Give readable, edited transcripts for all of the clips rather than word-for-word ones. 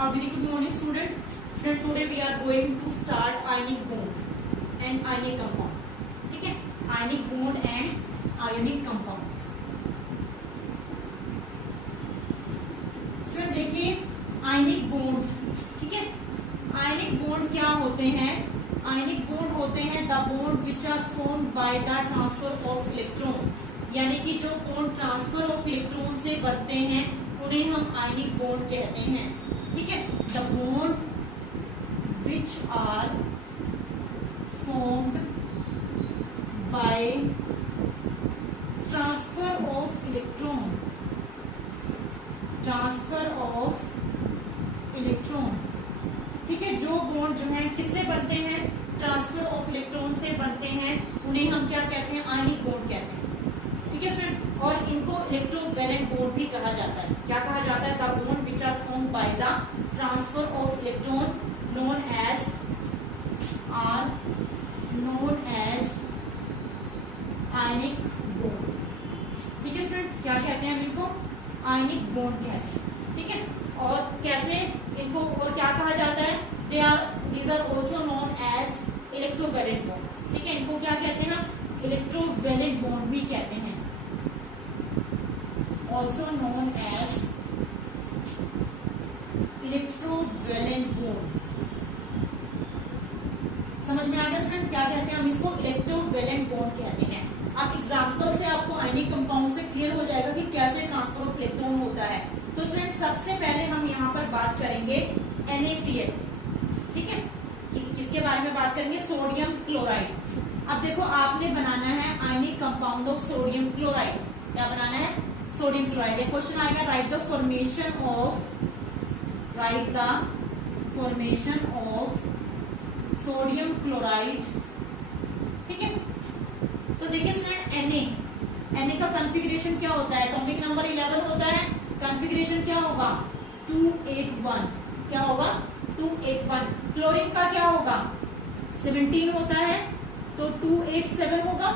A very good morning, student. Today we are going to start ionic bond and ionic compound. ठीक है, ionic bond and ionic compound. student देखिए ionic bond, ठीक है, ionic bond क्या होते हैं? ionic bond होते हैं the bond which are formed by the transfer of electron. यानी कि जो bond transfer of electron से बनते हैं उन्हें हम ionic bond कहते हैं. ठीक है, the bond which are formed by transfer of electron. ठीक है, जो बॉन्ड जो है किससे बनते हैं? ट्रांसफर ऑफ इलेक्ट्रॉन से बनते हैं, उन्हें हम क्या कहते हैं? आयनिक बॉन्ड कहते हैं. ठीक है स्टूडेंट, और इनको इलेक्ट्रोवैलेंट बॉन्ड भी कहा जाता है. क्या कहा जाता है? The bond which are formed by the transfer of electron known as ionic bond. ठीक है स्टूडेंट, क्या कहते हैं हम इनको? आयनिक बॉन्ड कहते हैं. ठीक है, और कैसे इनको और क्या कहा जाता है? these are also known as electrovalent bond. ठीक है, इनको क्या कहते हैं? इलेक्ट्रोवैलेंट बॉन्ड भी कहते हैं, also known as electrovalent bond. समझ में आ गया स्टूडेंट? क्या कहते हैं हम इसको? इलेक्ट्रोवैलेंट बॉन्ड कहते हैं. अब एग्जांपल से आपको आयनिक कंपाउंड से क्लियर हो जाएगा कि कैसे ट्रांसफर ऑफ इलेक्ट्रॉन होता है. तो स्टूडेंट सबसे पहले हम यहाँ पर बात करेंगे NaCl. ठीक है, किसके बारे में बात करेंगे? Sodium chloride. अब देखो आपने बनाना है ionic compound of sodium chloride. क्या बनाना है? Sodium chloride. एक क्वेश्चन आएगा, right the formation of sodium chloride. ठीक है, तो देखिए स्टूडेंट Na का कॉन्फ़िगरेशन क्या होता है? एटॉमिक नंबर 11 होता है. कॉन्फ़िगरेशन क्या होगा? 281. क्या होगा? 281. क्लोरीन का क्या होगा? 17 होता है, तो 287 होगा.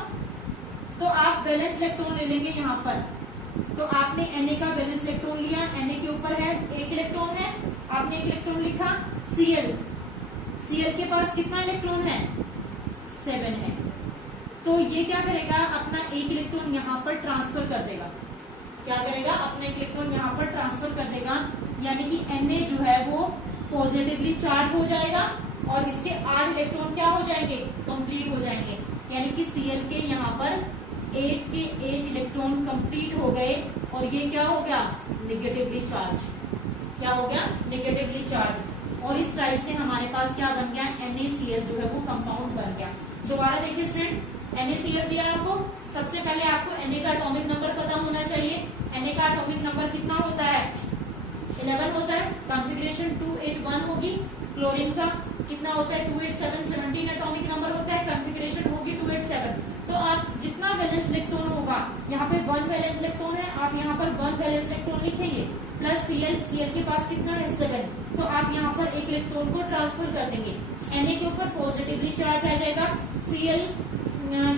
तो आप वैलेंस इलेक्ट्रॉन ले लेंगे यहाँ पर. तो आपने Na का वैलेंस इलेक्ट्रॉन लिया, Na के ऊपर है एक इलेक्ट्रॉन है, आपने एक इलेक्ट्रॉन लिखा. Cl के पास कितना इलेक्ट्रॉन है? 7 है. तो ये क्या करेगा? अपना एक इलेक्ट्रॉन यहाँ पर ट्रांसफर कर देगा. क्या करेगा? अपना एक इलेक्ट्रॉन यहाँ पर ट्रांसफर कर देगा, यानी कि Na जो है वो पॉजिटिवली चार्ज हो जाएगा और इसके 8 इलेक्ट्रॉन क्या हो जाएंगे? कंप्लीट हो जाएंगे. यानी कि Cl के यहाँ पर 8 के 8 इलेक्ट्रॉन कंप्लीट हो गए और ये क्या हो गया? Negatively charge. क्या हो गया? Negatively charge. और इस टाइप से हमारे पास क्या बन गया? NaCl जो है वो कंपाउंड बन गया. दोबारा देखिए स्टूडेंट, NaCl दिया आपको. सबसे पहले आपको Na का एटॉमिक नंबर पता होना चाहिए. Na का एटॉमिक नंबर कितना होता है? 11 होता है. कॉन्फ़िगरेशन 281 होगी. क्लोरीन का कितना होता है? 287. 17 एटॉमिक नंबर होता है. कॉन्फ़िगरेशन होगी 287. तो आप जितना वैलेंस इलेक्ट्रॉन होगा, यहाँ पे 1 वैलेंस इलेक्ट्रॉन है, आप यहाँ पर 1 वैलेंस इलेक्ट्रॉन लिखेंगे प्लस Cl के पास कितना है? 7. तो आप यहाँ पर एक इलेक्ट्रॉन को ट्रांसफर कर देंगे. Na के ऊपर पॉजिटिवली चार्ज आ जाएगा. Cl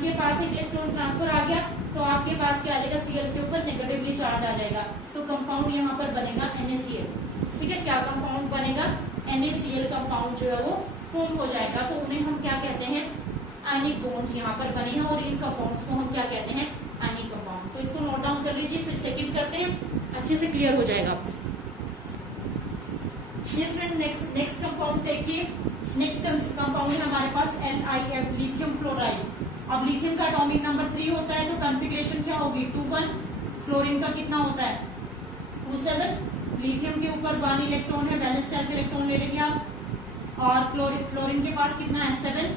के पास एक इलेक्ट्रॉन ट्रांसफर आ गया, तो आपके पास क्या आ जाएगा? Cl के ऊपर नेगेटिवली चार्ज आ जाएगा. तो कंपाउंड यहाँ पर बनेगा NaCl. ठीक है, क्या कंपाउंड बनेगा? NaCl कंपाउंड जो है वो फॉर्म हो जाएगा. तो उन्हें हम क्या कहते हैं? आयनिक बॉन्ड्स यहाँ पर बने हैं और इन कंपाउंड्स को हम क्या कहते हैं? Ionic compound. तो इसको नोट डाउन कर लीजिए, फिर सेकंड करते हैं, अच्छे से क्लियर हो जाएगा. नेक्स्ट कंपाउंड देखिए. नेक्स्ट कंपाउंड है हमारे पास LiF, लिथियम फ्लोराइड. अब लिथियम का एटॉमिक नंबर 3 होता है, तो कॉन्फ़िगरेशन क्या होगी? 21. फ्लोरीन का कितना होता है? 27. लिथियम के ऊपर 1 इलेक्ट्रॉन है, वैलेंस चार्ज के इलेक्ट्रॉन ले लेंगे आप. और फ्लोरीन के पास कितना है? 7.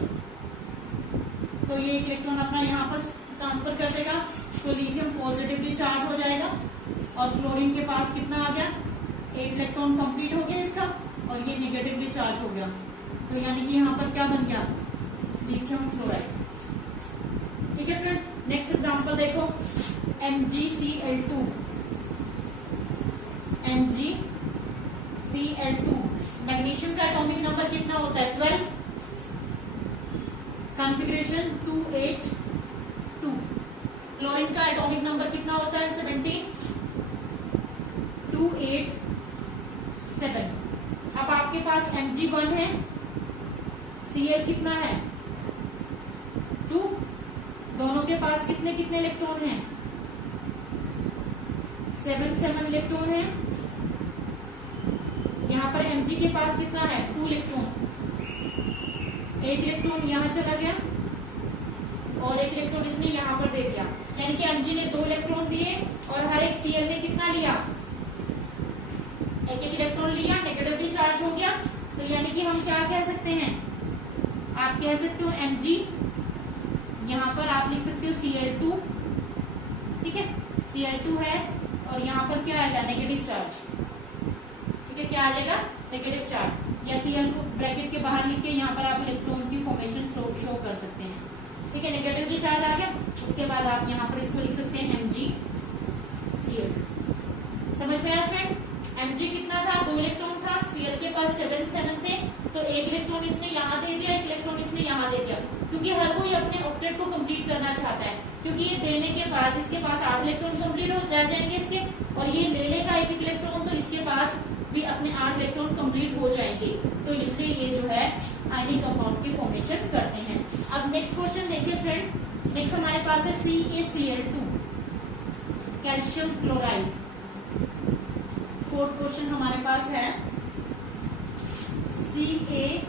तो ये एक इलेक्ट्रॉन अपना यहाँ पर ट्रांसफर कर देगा, तो लिथियम पॉजिटिवली चार्ज हो जाएगा. और फ्लोरीन के पास कितना आ गया? 8 इलेक्ट्रॉन कंप्लीट हो गया इसका, और ये नेगेटिवली चार्ज हो गया. तो यानी कि यहाँ पर क्या बन गया? Lithium fluoride. ठीक है स्टूडेंट, नेक्स्ट एग्जांपल देखो. MgCl2. मैग्नीशियम का एटॉमिक नंबर कितना होता है? 12. कॉन्फ़िगरेशन 282. क्लोरीन का एटॉमिक नंबर कितना होता है? 17. 287. पास Mg1 है, Cl कितना है 2, दोनों के पास कितने कितने इलेक्ट्रॉन हैं 7 इलेक्ट्रॉन है। यहाँ पर Mg के पास कितना है 2 इलेक्ट्रॉन, एक इलेक्ट्रॉन यहाँ चला गया और एक इलेक्ट्रॉन इसने यहाँ पर दे दिया, यानी कि Mg ने 2 इलेक्ट्रॉन दिए और हर एक Cl ने कितना लिया, एक एक इलेक्ट्रॉन लिया, नेगेटिवली चार्ज हो गया। तो यानी कि हम क्या कह सकते हैं, आप कह सकते हो Mg, यहाँ पर आप लिख सकते हो Cl2, ठीक है, Cl2 है और यहाँ पर क्या आएगा नेगेटिव चार्ज, ठीक है, क्या आ जाएगा नेगेटिव चार्ज, या Cl को ब्रैकेट के बाहर लिख के यहाँ पर आप इलेक्ट्रॉन की फॉर्मेशन शो कर सकते हैं, ठीक है, नेगेटिव चार्ज आ गया। उसके बाद आप यहाँ पर इसको लिख सकते हैं MgCl2। समझ में आया स्टूडेंट, Mg कितना था 2 इलेक्ट्रॉन था, Cl के पास 7 थे, तो एक इलेक्ट्रॉन इसने यहाँ दे दिया, एक इलेक्ट्रॉन इसने यहाँ दे दिया, क्योंकि हर कोई अपने ऑक्टेट को कंप्लीट करना चाहता है, क्योंकि ये देने के बाद इसके पास 8 इलेक्ट्रॉन कंप्लीट हो रह जाएंगे इसके, और ये ले लेगा एक एक इलेक्ट्रॉन, तो इसके पास भी अपने 8 इलेक्ट्रॉन कंप्लीट हो जाएंगे, तो इसलिए ये जो है आयनिक कंपाउंड की फॉर्मेशन करते हैं। अब नेक्स्ट क्वेश्चन देखिए स्टूडेंट, नेक्स्ट हमारे पास है CaCl2 calcium chloride. Fourth question हमारे पास है CaCl2,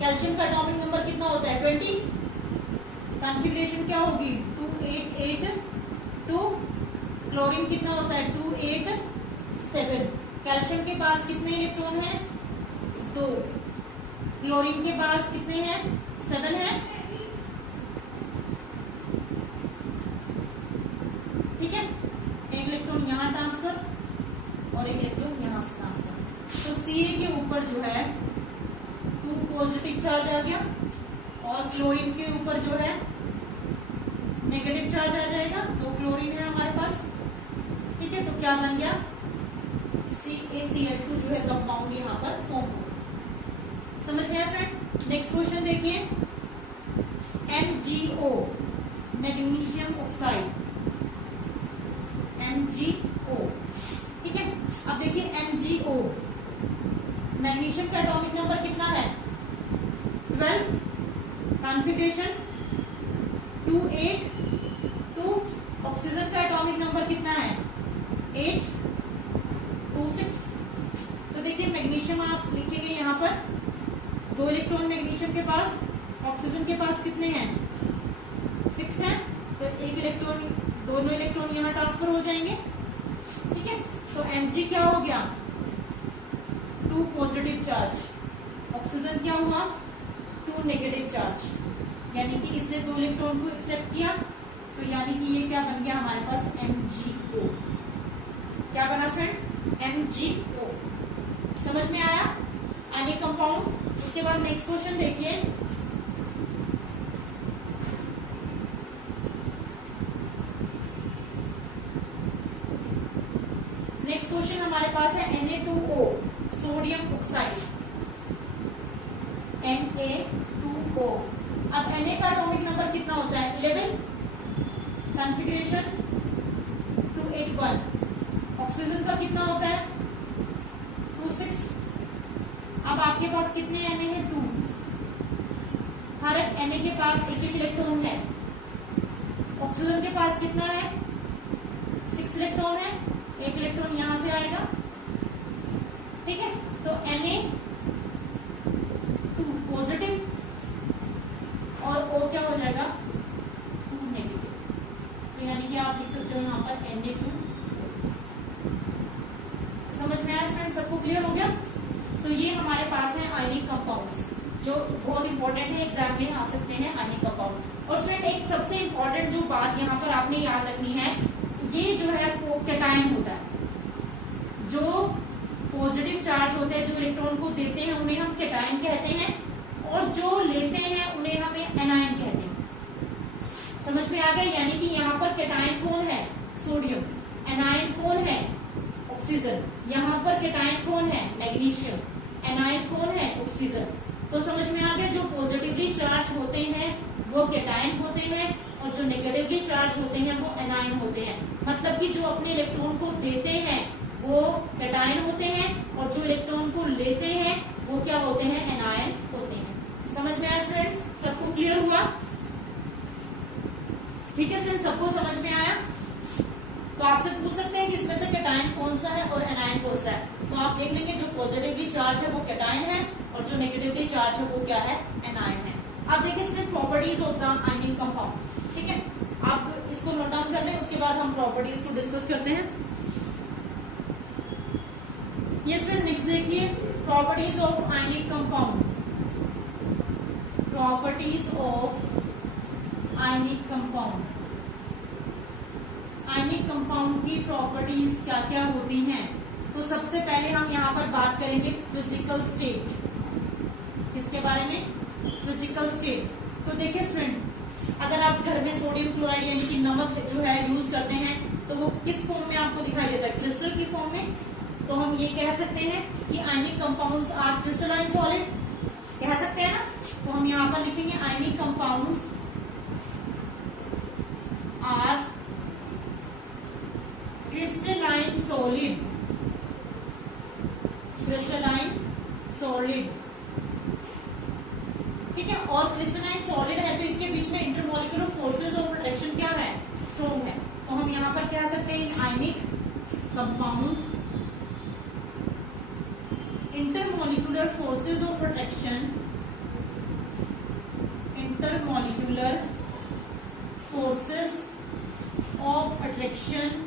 कैल्शियम का एटॉमिक नंबर कितना होता है 20, कॉन्फ़िगरेशन क्या होगी 2882, क्लोरीन कितना होता है 287, कैल्शियम के पास कितने इलेक्ट्रॉन हैं 2, क्लोरीन के पास कितने हैं 7 है, ठीक है, एक इलेक्ट्रॉन यहाँ ट्रांसफर और एक इलेक्ट्रॉन यहाँ से ट्रांसफर, तो Ca के ऊपर जो है 2 पॉजिटिव चार्ज आ गया और क्लोरीन के ऊपर जो है नेगेटिव चार्ज आ जाएगा, तो क्लोरीन है हमारे पास, ठीक है, तो क्या बन गया CaCl2 जो है कंपाउंड यहाँ पर फॉर्म हो। समझ में आया स्टूडेंट, नेक्स्ट क्वेश्चन देखिए MgO मैग्नीशियम ऑक्साइड, MgO, ठीक है। अब देखिए MgO मैग्नीशियम का एटॉमिक नंबर कितना है 12, कॉन्फ़िगरेशन 282, ऑक्सीजन का एटॉमिक नंबर कितना है 826। तो देखिए मैग्नीशियम आप लिखेंगे यहाँ पर 2 इलेक्ट्रॉन मैग्नीशियम के पास, ऑक्सीजन के पास कितने हैं 6 हैं, तो एक इलेक्ट्रॉन, दोनों इलेक्ट्रॉन यहाँ ट्रांसफर हो जाएंगे, ठीक है। तो Mg क्या हो गया 2 पॉजिटिव चार्ज, ऑक्सीजन क्या हुआ 2 नेगेटिव चार्ज, यानी कि इसने 2 इलेक्ट्रॉन को एक्सेप्ट किया, तो यानी कि ये क्या बन गया हमारे पास MgO, क्या बना स्टूडेंट MgO। समझ में आया आयनिक कंपाउंड। उसके बाद नेक्स्ट क्वेश्चन देखिए, नेक्स्ट क्वेश्चन हमारे पास है Na2O सोडियम ऑक्साइड, Na2O। अब Na का एटॉमिक नंबर कितना होता है 11, कॉन्फ़िगरेशन 281, ऑक्सीजन का कितना होता है 26। अब आपके पास कितने Na है 2, हर एक Na के पास एक एक इलेक्ट्रॉन है, ऑक्सीजन के पास कितना है 6 इलेक्ट्रॉन है, एक इलेक्ट्रॉन यहां से आएगा, ठीक है। तो Na2 पॉजिटिव और O क्या हो जाएगा 2 नेगेटिव, तो यानी कि आप लिख सकते हो यहाँ पर Na2। समझ में आया स्टूडेंट, सबको क्लियर हो गया। तो ये हमारे पास है आयनिक कंपाउंड्स, जो बहुत इंपॉर्टेंट है, एग्जाम में आ सकते हैं आयनिक कंपाउंड। और स्टूडेंट एक सबसे इंपॉर्टेंट जो बात यहाँ पर आपने याद रखनी है, ये जो है कैटायन होता है, जो पॉजिटिव चार्ज होते हैं, जो इलेक्ट्रॉन को देते हैं उन्हें हम कैटायन कहते हैं, और जो लेते हैं उन्हें हमें एनायन कहते हैं। समझ में आ गया, यानी कि यहाँ पर कैटायन कौन है सोडियम, एनायन कौन है ऑक्सीजन, यहाँ पर कैटायन कौन है मैग्नीशियम, एनायन कौन है ऑक्सीजन। तो समझ में आ गया, जो पॉजिटिवली चार्ज होते हैं वो कैटायन होते हैं, और जो नेगेटिवली चार्ज होते हैं वो एनायन होते हैं। मतलब कि जो अपने इलेक्ट्रॉन को देते हैं वो कैटायन होते हैं, और जो इलेक्ट्रॉन को लेते हैं वो क्या होते हैं, एनायन होते हैं। समझ में आया स्टूडेंट? सबको क्लियर हुआ? ठीक है स्टूडेंट, सबको समझ में आया? तो आपसे पूछ सकते हैं कि इसमें से कैटायन कौन सा है और एनायन कौन सा है। तो आप देख लेंगे जो पॉजिटिवली चार्ज है वो कैटायन है और जो नेगेटिवली चार्ज है वो क्या है, एनायन है। अब देखिए इसमें properties of the ionic compound. ठीक है, आप इसको नोट डाउन कर लें, उसके बाद हम प्रॉपर्टीज को डिस्कस करते हैं। ये स्टूडेंट नेक्स्ट देखिए, properties of ionic compound. Properties of ionic compound. Ionic compound की प्रॉपर्टीज क्या क्या होती हैं? तो सबसे पहले हम यहाँ पर बात करेंगे फिजिकल स्टेट। किसके बारे में? Physical state. तो देखिए स्टूडेंट, अगर आप घर में सोडियम क्लोराइड यानी कि नमक जो है यूज करते हैं तो वो किस फॉर्म में आपको दिखाई देता है? क्रिस्टल की फॉर्म में। तो हम ये कह सकते हैं कि ionic compounds are crystalline solid, कह सकते हैं ना। तो हम यहाँ पर लिखेंगे ionic compounds are crystalline solid. Crystalline solid, ठीक है। और क्रिस्टलाइन सॉलिड है तो इसके बीच में इंटरमॉलिक्यूलर फोर्सेज ऑफ अट्रैक्शन क्या है? स्ट्रॉन्ग है। तो हम यहां पर कह सकते हैं ionic compound intermolecular forces of attraction, intermolecular forces of attraction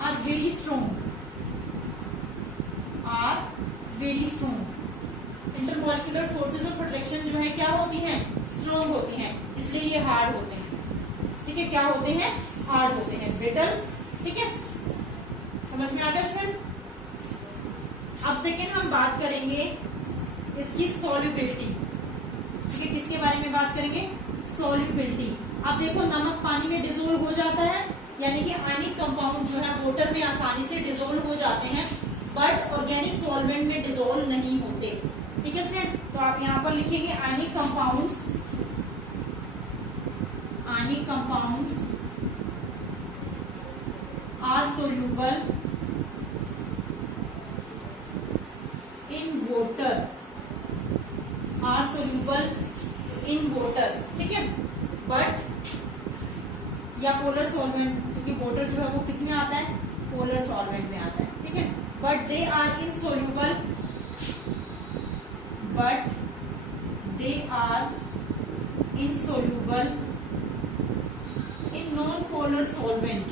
are very strong, are very strong. Intermolecular forces of attraction जो है क्या होती हैं? स्ट्रॉन्ग होती हैं, इसलिए ये हार्ड होते हैं। ठीक है, क्या होते हैं? हार्ड होते हैं, ब्रिटल। ठीक है, समझ में आ गया स्टूडेंट? अब सेकेंड हम बात करेंगे इसकी सॉल्युबिलिटी। ठीक है, किसके बारे में बात करेंगे? सॉल्युबिलिटी। अब देखो नमक पानी में डिसोल्व हो जाता है, यानी कि आयनिक कंपाउंड जो है वाटर में आसानी से डिसोल्व हो जाते हैं, बट ऑर्गेनिक सॉल्वेंट में डिसोल्व नहीं होते। ठीक है स्टूडेंट, तो आप यहां पर लिखेंगे ionic compounds, ionic compounds are soluble in water, are soluble in water. ठीक है, बट या पोलर सॉल्वेंट, क्योंकि वाटर जो है वो किस में आता है? पोलर सॉल्वेंट में आता है। ठीक है, but they are insoluble, but they are insoluble in non polar solvent,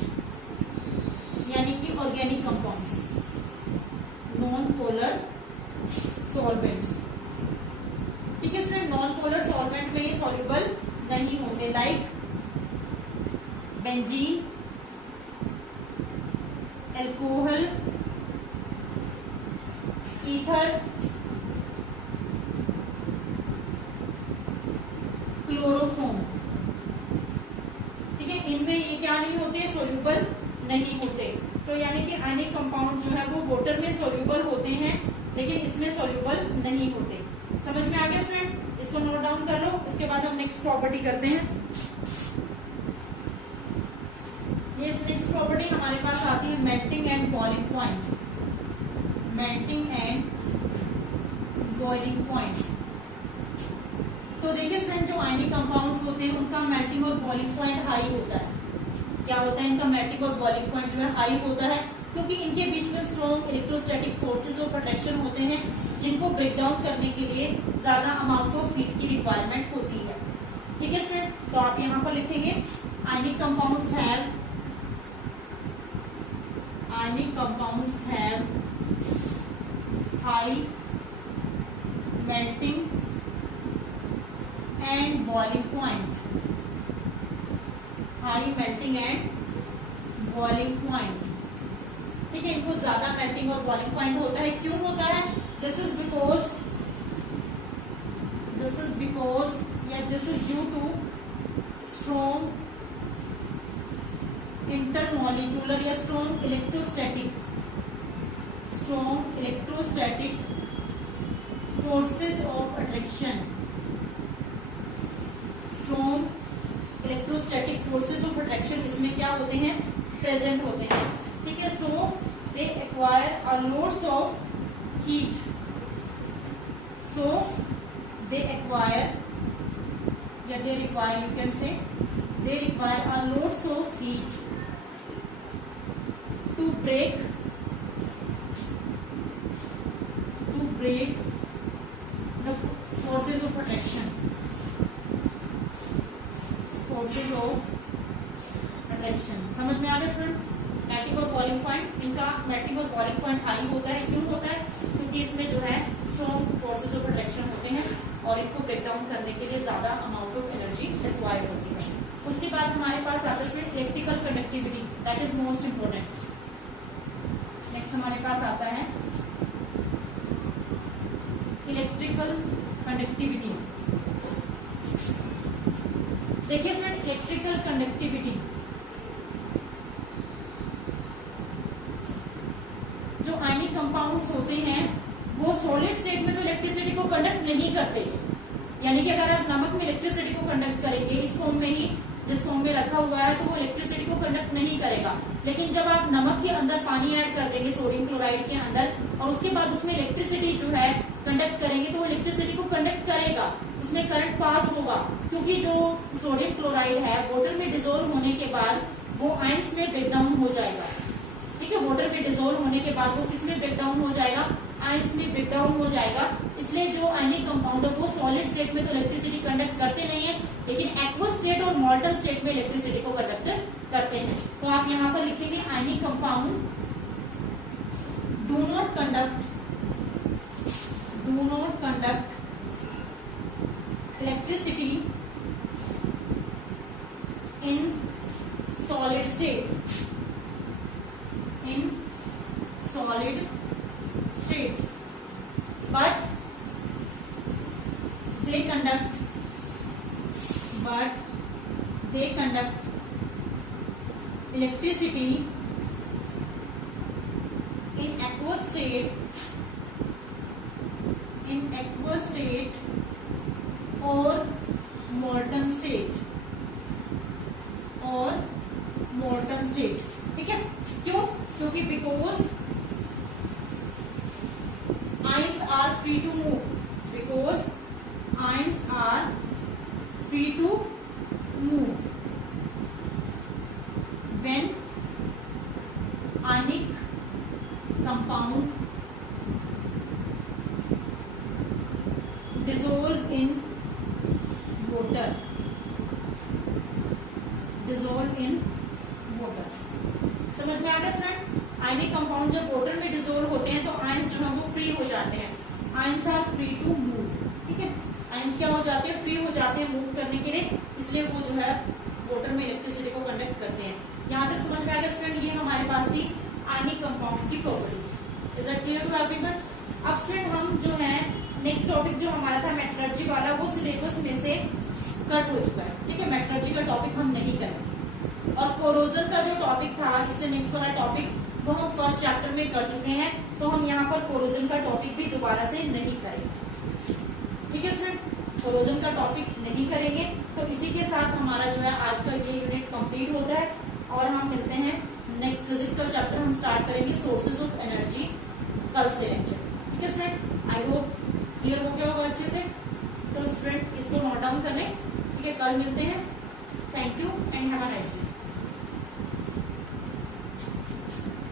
यानी कि organic compounds, non polar solvents. ठीक है स्टूडेंट, नॉन पोलर सॉल्वेंट में ये सॉल्यूबल नहीं होते, like benzene, alcohol, ether, chloroform. ठीक है, इनमें ये क्या नहीं होते? सॉल्यूबल नहीं होते। तो यानी कि आयनिक कंपाउंड जो है वो वाटर में सॉल्यूबल होते हैं, लेकिन इसमें सॉल्यूबल नहीं होते। समझ में आ गया स्टूडेंट? इसको नोट डाउन कर लो, उसके बाद हम नेक्स्ट प्रॉपर्टी करते हैं। ये नेक्स्ट प्रॉपर्टी हमारे पास आती है melting and boiling point. Melting and boiling point. तो देखिए स्टूडेंट, जो आयनिक कंपाउंड्स होते हैं उनका मेल्टिंग और बॉइलिंग पॉइंट हाई होता है। क्या होता है? इनका मेल्टिंग और बॉइलिंग पॉइंट जो है हाई होता है, क्योंकि इनके बीच में strong electrostatic forces of attraction होते हैं, जिनको ब्रेक डाउन करने के लिए ज्यादा अमाउंट ऑफ हीट की रिक्वायरमेंट होती है। ठीक है स्टूडेंट, तो आप यहाँ पर लिखेंगे ionic compounds have, ionic compounds have high melting and boiling point, high melting and boiling point. ठीक है, इनको ज्यादा मेल्टिंग और बॉइलिंग पॉइंट होता है। क्यों होता है? दिस इज बिकॉज या this is due to strong intermolecular या strong electrostatic forces of attraction, strong electrostatic forces of attraction इसमें क्या होते हैं? प्रेजेंट होते हैं। ठीक है, सो दे acquire a loads of heat. So they acquire, या they require, you can say, they require a loads of heat to break the forces of attraction. Forces of attraction समझ में आ गया स्टूडेंट? मेल्टिंग और boiling point, इनका melting और boiling point high होता है। क्यों होता है? क्योंकि इसमें जो है स्ट्रॉन्ग फोर्सेज ऑफ अट्रैक्शन होते हैं और इनको ब्रेक डाउन करने के लिए ज्यादा अमाउंट ऑफ एनर्जी रिक्वायर्ड होती है। उसके बाद हमारे पास आता है electrical conductivity, that is most important. Next हमारे पास आता है इलेक्ट्रिकल कंडक्टिविटी। देखिए स्टूडेंट, इलेक्ट्रिकल कंडक्टिविटी जो आयनिक कंपाउंड्स होते हैं वो सॉलिड स्टेट में तो इलेक्ट्रिसिटी को कंडक्ट नहीं करते। यानी कि अगर आप नमक में इलेक्ट्रिसिटी को कंडक्ट करेंगे इस फॉर्म में ही, जिस फॉर्म में रखा हुआ है, तो वो इलेक्ट्रिसिटी को कंडक्ट नहीं करेगा। लेकिन जब आप नमक के अंदर पानी ऐड कर देंगे सोडियम क्लोराइड के अंदर और उसके बाद उसमें इलेक्ट्रिसिटी जो है कंडक्ट करेंगे तो वो इलेक्ट्रिसिटी को कंडक्ट करेगा, उसमें करंट पास होगा। क्योंकि जो सोडियम क्लोराइड है वाटर में डिसॉल्व होने के बाद वो आयंस में ब्रेक डाउन हो जाएगा। ठीक है, वाटर में डिसॉल्व होने के बाद वो किस में ब्रेक डाउन हो जाएगा? आयंस में ब्रेक डाउन हो जाएगा। इसलिए जो आयनिक कंपाउंड है वो सॉलिड स्टेट में तो इलेक्ट्रिसिटी कंडक्ट करते नहीं है, लेकिन एक्वस स्टेट और मॉल्टन स्टेट में इलेक्ट्रिसिटी को कंडक्ट करते हैं। तो आप यहाँ पर लिखेंगे ionic compound do not conduct electricity in solid state, but they conduct electricity in aqueous state or molten state। ठीक है, क्यों? क्योंकि because ions are free to move, when ionic compound dissolve in water। समझ में आ गया student? Ionic compound जब water में dissolve होते हैं तो आयंस जो है वो फ्री हो जाते हैं। Ions are free to move. ठीक है, आयंस क्या हो जाते हैं? फ्री हो जाते हैं मूव करने के लिए, इसलिए वो जो है वाटर में इलेक्ट्रिसिटी को कंडक्ट करते हैं। यहाँ तक समझ में आ गया स्टूडेंट? ये हमारे पास थी आयनिक कंपाउंड की properties. Is that clear to everyone? अब स्टूडेंट हम जो है नेक्स्ट टॉपिक जो हमारा था मेटलर्जी वाला, वो सिलेबस में से कट हो चुका है। ठीक है, मेटलर्जी का टॉपिक हम नहीं करेंगे और कोरोजन का जो टॉपिक था इससे नेक्स्ट वाला टॉपिक वो हम फर्स्ट चैप्टर में कर चुके हैं, तो हम यहाँ पर कोरोजन का टॉपिक भी दोबारा से नहीं करेंगे। ठीक है स्टूडेंट, कोरोजन का टॉपिक नहीं करेंगे। तो इसी के साथ हमारा जो है आज का ये यूनिट कंप्लीट होता है और हम मिलते हैं नेक्स्ट फिजिक्स का चैप्टर हम स्टार्ट करेंगे सोर्सेज ऑफ एनर्जी कल से लेक्चर। ठीक है स्टूडेंट, आई होप क्लियर हो गया होगा अच्छे से। तो स्टूडेंट इसको नोट डाउन कर लें। ठीक है, कल मिलते हैं। Thank you and have a nice day.